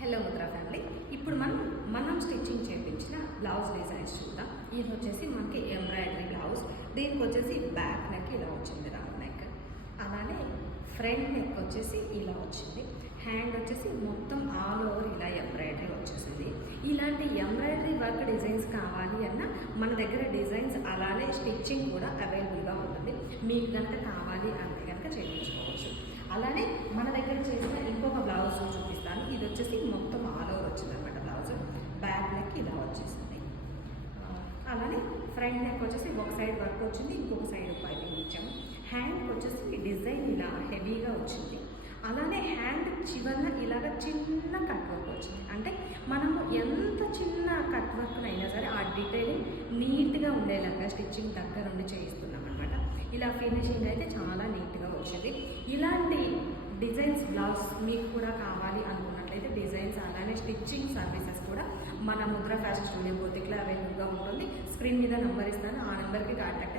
Hello Mudra family. ఇప్పుడు మనం stitching చేయించిన బ్లౌజ్ డిజైన్స్ చూద్దాం. ఇది వచ్చేసి మనకి ఎంబ్రాయిడరీ బ్లౌజ్. దీనికి వచ్చేసి బ్యాక్ నెక్ ఇలా వచ్చింది, రౌండ్ నెక్. అలానే ఫ్రంట్ నెక్ వచ్చేసి ఇలా వచ్చింది. హ్యాండ్ వచ్చేసి మొత్తం ఆల్ ఓవర్ ఇలా ఎంబ్రాయిడరీ వచ్చేసింది. ఇలాంటి ఎంబ్రాయిడరీ వర్క్ డిజైన్స్ కావాలి అన్న మన దగ్గర డిజైన్స్ అలానే స్టిచ్చింగ్ కూడా అవైలబుల్గా ఉంటుంది. మీకు కనుక కావాలి అంటే కనుక చేయించుకోవచ్చు. అలానే మన దగ్గర చేసిన ఇంకొక బ్లౌజ్ చూపిస్తాను. ఇది వచ్చేసి మొత్తం ఆల్ ఓవర్ వచ్చింది అనమాట బ్లౌజ్. బ్యాక్ నెక్ ఇలా వచ్చేసింది. అలానే ఫ్రంట్ నెక్ వచ్చేసి ఒక సైడ్ వర్క్ వచ్చింది, ఇంకొక సైడ్ పైపింగ్ ఇచ్చాము. హ్యాండ్కి వచ్చేసి డిజైన్ ఇలా హెవీగా వచ్చింది. అలానే హ్యాండ్ చివరన ఇలాగ చిన్న కట్ వర్క్ వచ్చింది. అంటే మనము ఎంత చిన్న కట్ వర్క్ అయినా సరే ఆ డీటెయిలింగ్ నీట్గా ఉండేలాగా స్టిచ్చింగ్ దగ్గర నుండి చేయిస్తున్నాం అనమాట. ఇలా ఫినిషింగ్ అయితే చాలా నీట్గా వచ్చింది. ఇలాంటి డిజైన్స్ బ్లౌజ్ మీకు కూడా కావాలి అనుకున్నట్లయితే డిజైన్స్ అలానే స్టిచ్చింగ్ సర్వీసెస్ కూడా మన ముద్రా ఫ్యాషన్ స్టూడియో బొటిక్లో అవైలబుల్గా ఉంటుంది. స్క్రీన్ మీద నెంబర్ ఇస్తాను, ఆ నెంబర్కి కాంటాక్ట్